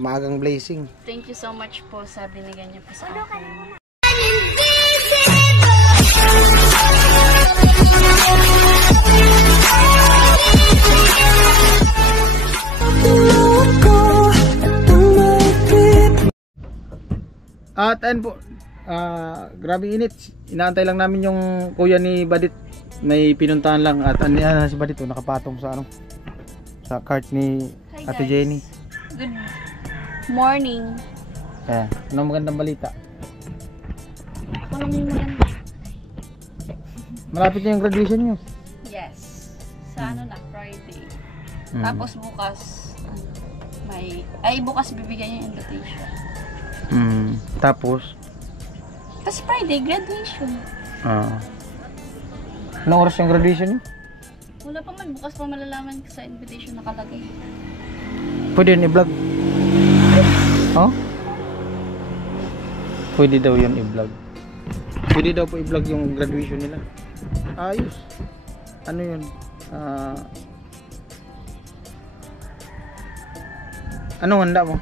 maagang blessing. Thank you so much po sa binigyan niyo po sa akin. At ayun po, grabe init. Inaantay lang namin yung kuya ni Badit. May pinuntahan lang at si Badit nakapatong sa sa cart ni Ate Jenny. Good morning. Ayan, anong magandang balita? Ako lang yung maganda. Malapit na yung graduation nyo. Yes. Sa na Friday. Tapos bukas bukas bibigyan yung invitation. Tapos Friday graduation. Anong oras yung graduation nyo? Wala pa man, bukas pa malalaman sa invitation nakalagay. Pwede yun i-vlog? Oh? Pwede daw yun i-vlog. Pwede daw po i-vlog yung graduation nila. Ayos. Ano yun? Anong handa mo?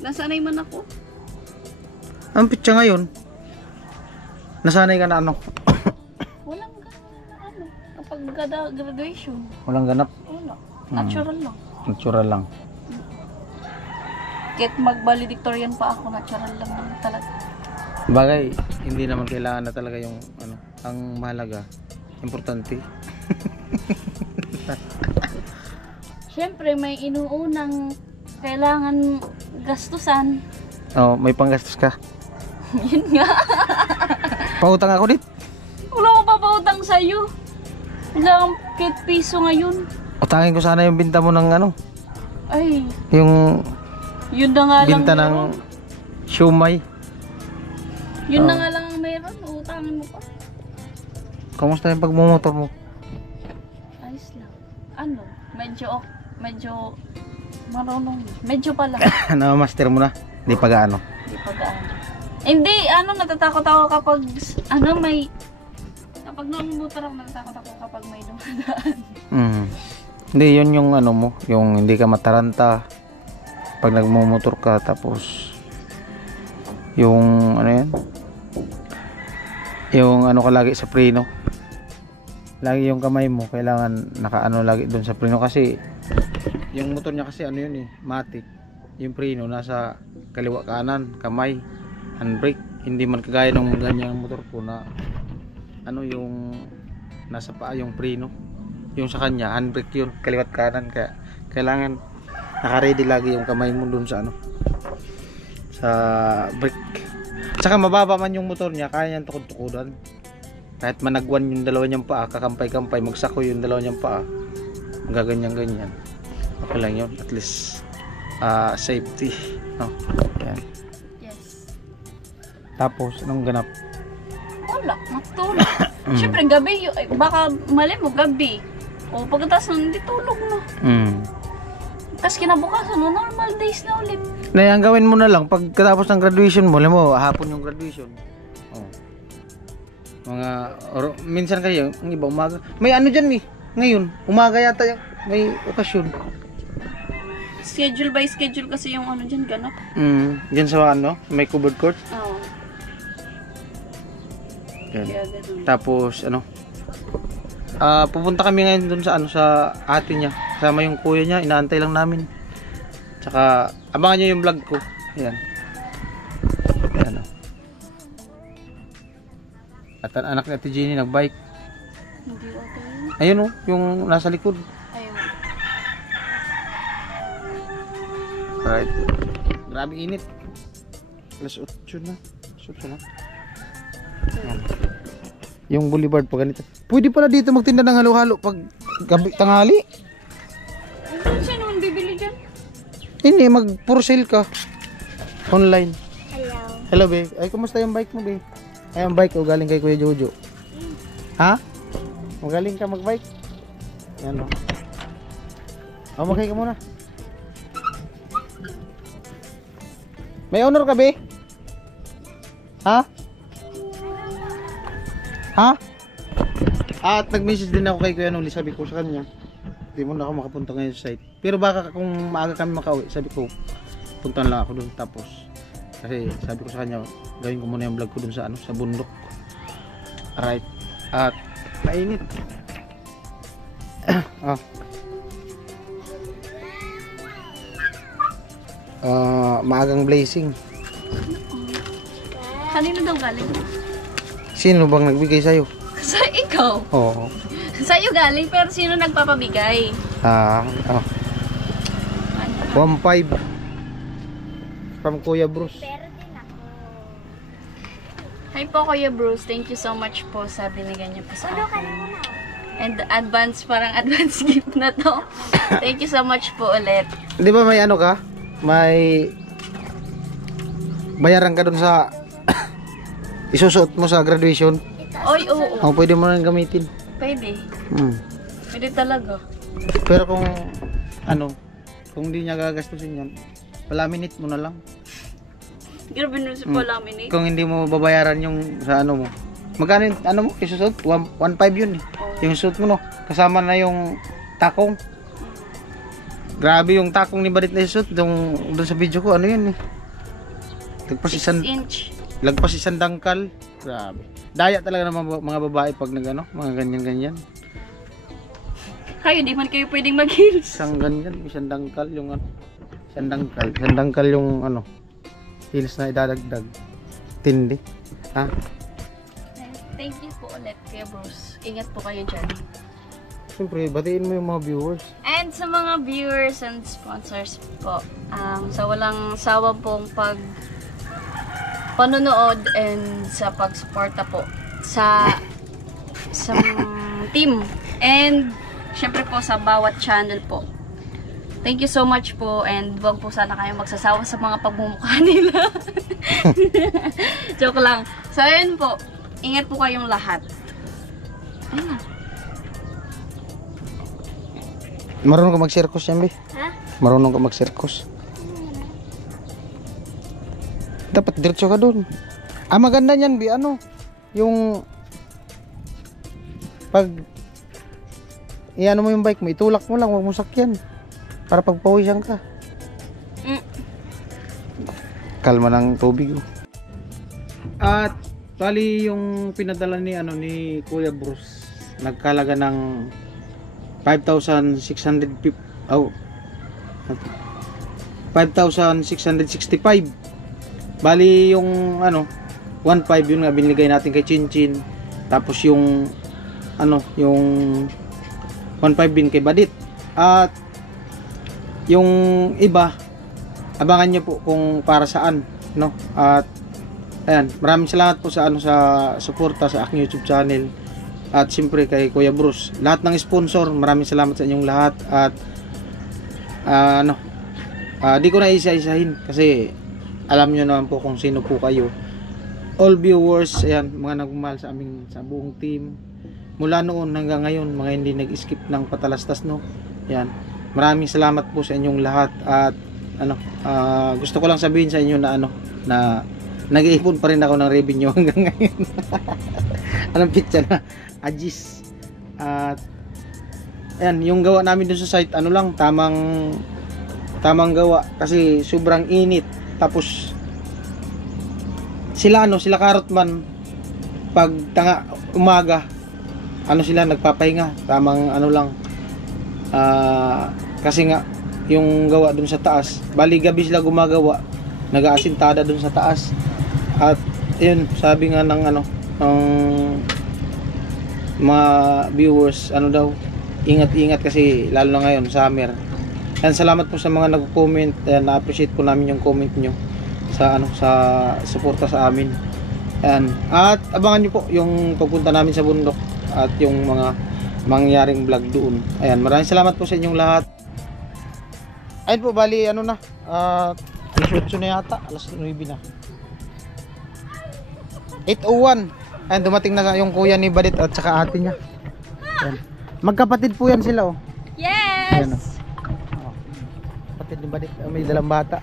Nasanay man ako. Ang pitsa ngayon? Nasanay ka na ano? Walang kapag graduation. Walang ganap? Wala. Natural lang. Natural lang. Kahit mag-valedictorian pa ako, natural lang talaga. Bagay, hindi naman kailangan na talaga yung ang mahalaga. Importante. Siyempre, may inuunang kailangan gastusan. Oh, may panggastos ka. Yun nga. Pautang ako dit. Wala ko papautang sa'yo. Wala kang kahit piso ngayon. Utangin ko sana yung binta mo ng Ay. Yung yun na nga binta lang ng siumay. Yun na nga lang ang mayroon. Utangin mo pa. Kamusta yung pagmumotor mo? Ayos lang. Medyo marunong. Medyo pa lang. Na-master mo na? Hindi pa gaano? Hindi pa gaano. Hindi, natatakot ako kapag, kapag nangumumotor ako, natatakot ako kapag may dumadaan. Hindi, yun yung mo, yung hindi ka mataranta pag nagmumotor ka, tapos yung yung ka lagi sa preno, lagi yung kamay mo kailangan nakaano lagi doon sa preno, kasi yung motor niya kasi yun matic, yung preno nasa kaliwa kanan kamay, handbrake, hindi man kagaya ng ganyang motor ko na yung nasa paa yung preno, yung sa kanya handbrake yun kaliwat kanan, kaya kailangan naka-ready lagi yung kamay mo dun sa sa brake. Tsaka mababa man yung motor niya, kaya niyang tukod-tukudan kahit managwan yung dalawa niyang paa, kakampay-kampay, magsako yung dalawa niyang paa, magaganyan-ganyan, okay lang yun, at least safety, no? Yan. Yes. Tapos anong ganap? Wala, matulog. Siyempre gabi, baka mali mo gabi o pagkatapos nun hindi tulog na. Tapos kinabukasan, normal days na ulit. Ang gawin mo na lang pagkatapos ng graduation mo, alam mo, hapon yung graduation. Minsan kayo, ang iba umaga. May dyan ngayon, umaga yata yung may okasyon. Schedule by schedule kasi yung dyan, ganap. Dyan sa may covered court. Oo. Tapos pupunta kami ngayon dun sa sa ate niya, kasama yung kuya niya, inaantay lang namin. Tsaka abangan niyo yung vlog ko. Ayan. Ayan. At ang anak ni Ate Jenny nagbike. Hindi ate yun. Ayun yung nasa likod. Ayun. Alright. Grabe init. Alas 8 na. Ayan. Yung boulevard pa ganito. Pwede pala dito magtinda ng halo-halo pag gabi, tanghali. Saan naman bibili dyan? Hindi, for sale ka. Online. Hello. Hello, babe. Ay, kumusta yung bike mo, babe? Ay, ang bike ko galing kay Kuya Jojo. Ha? Magaling ka mag-bike? Yan, magkay ka muna. May honor ka, babe? Ha? At nag-message din ako kay Kuya Noli, sabi ko sa kanya, Di mo na ako makapunta ngayon sa site. Pero baka kung maaga kami makauwi, sabi ko, puntahan lang ako doon. Tapos, kasi sabi ko sa kanya, gawin ko muna yung vlog ko doon sa ano, sa bundok. Alright. At mainit. Maagang blazing. Kanino daw galing? Sino bang nagbigay sa'yo? Sa ikaw. Oo. Sa'yo galing, pero sino nagpapabigay? 1.5 from Kuya Bruce. Hi po Kuya Bruce, thank you so much po sa binigyan niyo po sa akin. And advance, parang advance gift na to. Thank you so much po ulit. Di ba may ano ka? May bayaran ka dun sa isusuot mo sa graduation? Oy, oo. Pwede mo nang gamitin. Pwede. Hmm. Pwede talaga. Pero kung ano, kung di niya gagastusin yan, palaminate mo na lang. Grabe nun sa palaminate. Kung hindi mo babayaran yung sa ano mo. Magkano yung ano mo? Isusuot? 1.5 yun eh. Yung suit mo no. Kasama na yung takong. Grabe yung takong ni Badit na isuot. Doon sa video ko, ano yun eh. Lagpas 6 inch. Lagpas isang dangkal. Grabe. Daya talaga ng mga babae pag nagano, mga ganyan-ganyan. Kayo, di man kayo pwedeng mag-heels. Isang ganyan, isang dangkal yung ano. Isang dangkal yung ano. Heels na idadagdag. Tindi. Ha? Thank you po ulit, Kuya Bruce. Ingat po kayo dyan. Siyempre, batiin mo yung mga viewers. And sa mga viewers and sponsors po, sa walang sawa pong panonood and sa pagsuporta po sa team. And syempre po sa bawat channel po. Thank you so much po, and wag po sana kayong magsasawa sa mga pagmumukha nila. Joke lang. So ayun po, ingat po kayong lahat. Ayun. Marunong ka mag-circus yan, Bi? Ha? Marunong ka mag-circus. Dapat diretso ka dun. Maganda niyan, Bi. Ano? Yung pag iano mo yung bike mo, itulak mo lang, huwag mo sakyan. Para pagpawisan ka. Kalma ng tubig. At bali yung pinadala ni ni Kuya Bruce, nagkalaga ng 5,665. 5,665. Bali yung 1.5 yun nga binigay natin kay Chinchin. Tapos yung yung 1.5 din kay Badit. At yung iba abangan nyo po kung para saan, no? At ayan, maraming salamat po sa sa suporta sa aking YouTube channel. At siyempre kay Kuya Bruce, lahat ng sponsor, maraming salamat sa inyong lahat. At di ko na isa-isahin kasi alam nyo naman po kung sino po kayo. All viewers, ayan, mga nagmamahal sa aming sa buong team. Mula noon hanggang ngayon, mga hindi nag-skip ng patalastas, no? Ayan. Maraming salamat po sa inyong lahat. At gusto ko lang sabihin sa inyo na na nag-iipon pa rin ako ng revenue hanggang ngayon. Anong pizza na? Ajis. At ayan, yung gawa namin dun sa site, tamang gawa kasi sobrang init. Tapos sila Karotman pag umaga sila nagpapahinga, tamang lang kasi nga yung gawa dun sa taas, bali gabi sila gumagawa, nag-aasintada dun sa taas. At yun, sabi nga ng ng mga viewers, daw, ingat-ingat kasi lalo na ngayon summer. And salamat po sa mga nag-comment, na-appreciate po namin yung comment nyo sa sa suporta sa amin. Ayan. At abangan nyo po yung pagpunta namin sa bundok at yung mga mangyaring vlog doon. Ayan, maraming salamat po sa inyong lahat. Ayun po, bali alas 8 na yata, alas 9 na. 8:01. Ayan, dumating na yung kuya ni Badit at saka ate niya. Ayan. Magkapatid po yan sila, oh. Yes! Ayan, oh. Kapatid ni Badit, may dalang bata.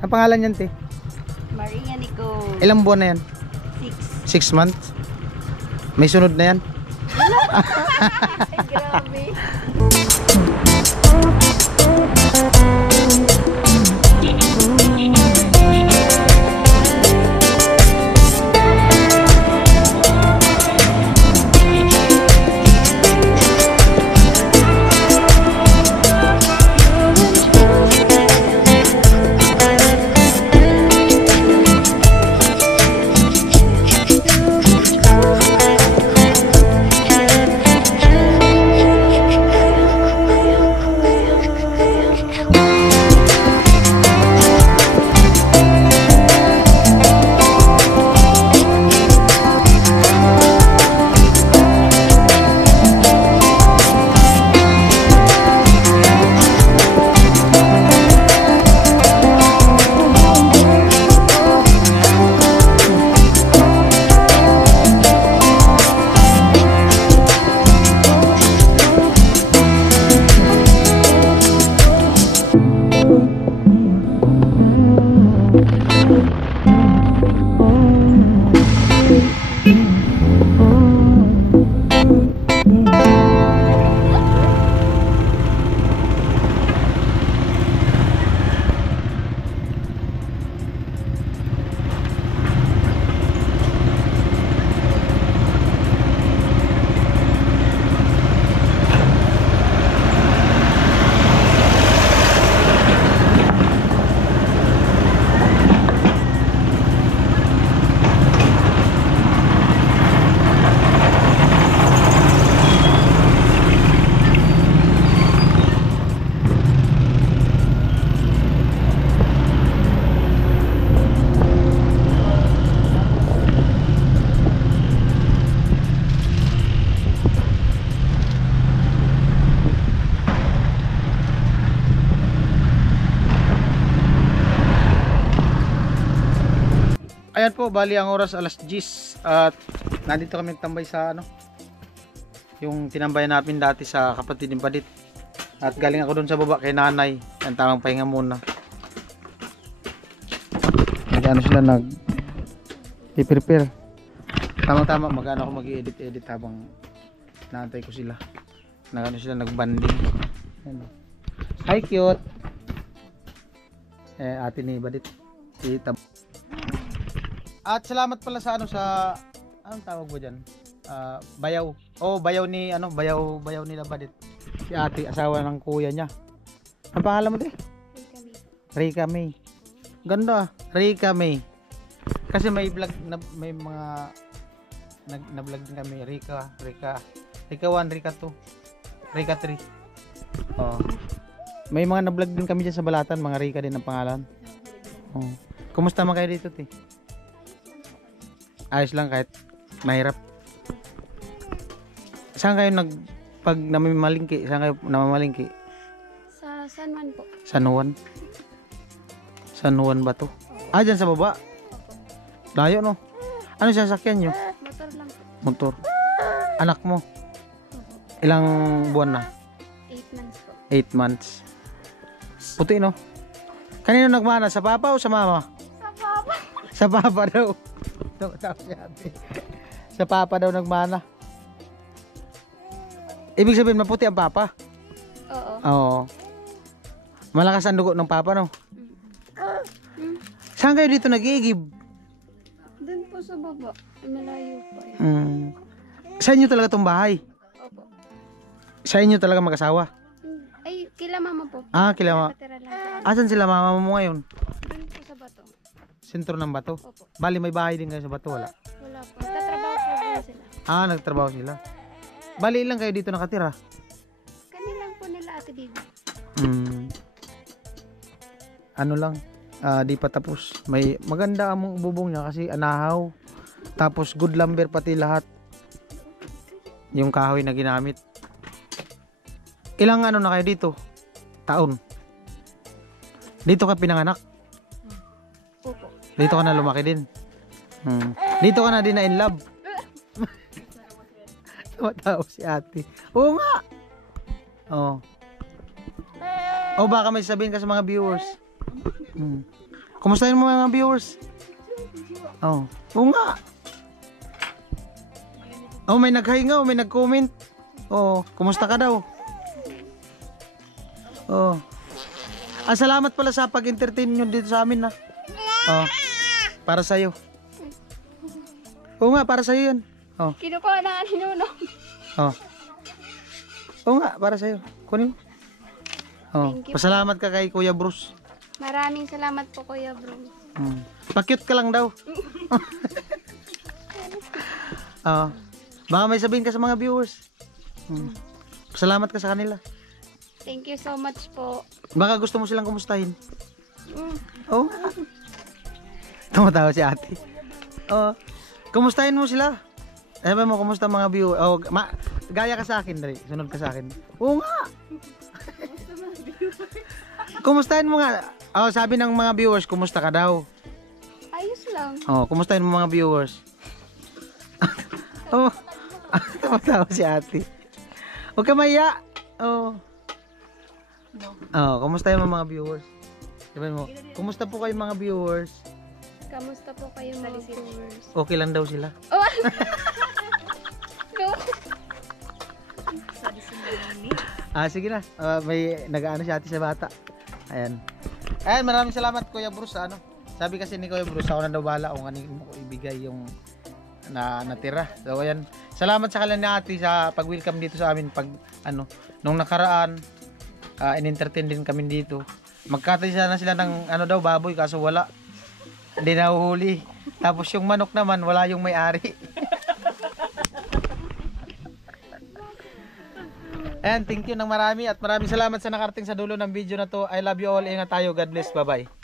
Ang pangalan niyan, te? Maria Nicole. Ilang buwan na yan? 6. 6 months? May sunod na yan? Grabe. Ayan po, bali ang oras alas 10 at nandito kami tambay sa ano, yung tinambayan namin dati sa kapatid ni Badit. At galing ako doon sa baba kay nanay. Ang tamang pahinga muna. Nag-ano sila i-prepare. Tama-tama mag-ano ako mag-edit habang naantay ko sila. Nag-ano sila nag-banding. Ayan. Hi cute. Ate ni Badit. At salamat pala sa ano sa anong tawag mo diyan? Bayaw. Oh, bayaw ni ano, bayaw nila Badit. Si ate, asawa ng kuya niya. Ang pangalan mo 'di? Rika May. Ganda, Rika May. Kasi may vlog na, may mga na-vlog din kami Rika 1, Rika 2, Rika 3. Oh. May mga na-vlog din kami diyan sa Balatan, mga Rika din ang pangalan. Oh. Kumusta man kayo dito, te? Ayos lang kahit mahirap. Saan kayo pag namamalingki? Saan kayo namamalingki? Sa San Juan po. San Juan? San Juan ba to? Dyan sa baba? Layo no? Ano sasakyan nyo? Motor lang po. Motor. Anak mo? Ilang buwan na? 8 months po. 8 months. Puti no? Kanino nagmana? Sa papa o sa mama? Sa papa. Sa papa daw. Sa papa daw nagmana. Ibig sabihin maputi ang papa? Oo. Oo. Malakas ang dugo ng papa no? Saan kayo dito nag-iigib? Doon po sa baba. Malayo pa eh. Sa inyo talaga tong bahay? Opo. Sa inyo talaga mag-asawa? Ay, kila mama po. Kila mama. Nakatira lang. Asan sila mama mo ngayon? Doon po sa bato. Sentro ng bato? Opo. Bali may bahay din kayo sa bato, wala? Wala po. Tatrabaho po din sila. Nagtrabaho sila. Bali ilang kayo dito nakatira? Kanilang po nila ate Bibi. Ano lang, di pa tapos. May maganda ang bubong niya kasi anahaw. Tapos good lumber pati lahat. Yung kahoy na ginamit. Ilang ano na kayo dito? Taon? Dito ka pinanganak? Opo. Dito ka na lumaki din? Dito ka na din na in love? Matawa si ate. Oo nga! Oh, baka may sabihin ka sa mga viewers. Kumustahin mo mga viewers? Oo nga! May naghahinga, may nag-comment. Kumusta ka daw? Salamat pala sa pag-entertain nyo dito sa amin na. Para sa'yo. Oo nga, para sa'yo yun. Kinukuha na ni Nuno. Oo nga, para sa'yo. Kunin mo. Thank you. Pasalamat ka kay Kuya Bruce. Maraming salamat po Kuya Bruce. Pa-cute ka lang daw. Baka may sabihin ka sa mga viewers. Pasalamat ka sa kanila. Thank you so much po. Baka gusto mo silang kumustahin. Oo nga. Tumatawa si ate. Kumustahin mo sila. Sabi mo, kumusta mga viewers? Gaya ka sa akin, dali. Sunod ka sa akin. Oo nga. Kumustahin mo nga. Sabi ng mga viewers, kumusta ka daw? Ayos lang. Kumustahin mo mga viewers? Tumatawa si ate. Huwag ka maya. Kumustahin mo mga viewers? Sabi mo, kumusta po kayo mga viewers? Kamusta po kayo mga viewers? Okay lang daw sila. Sige na. May nag-aano si ate sa bata. Ayan. Maraming salamat Kuya Bruce sa ano. Sabi kasi ni Kuya Bruce, ako na daw bahala kung ano mo ko ibigay yung natira. So ayan. Salamat sa kanila ni ate sa pag-welcome dito sa amin nung nakaraan. In-entertain din kami dito. Magkatisa na sila ng ano daw baboy kaso wala. Hindi nahuhuli. Tapos yung manok naman wala yung may-ari. Ayan, thank you ng marami at maraming salamat sa nakarating sa dulo ng video na to. I love you all. Ingat tayo. God bless. Bye-bye.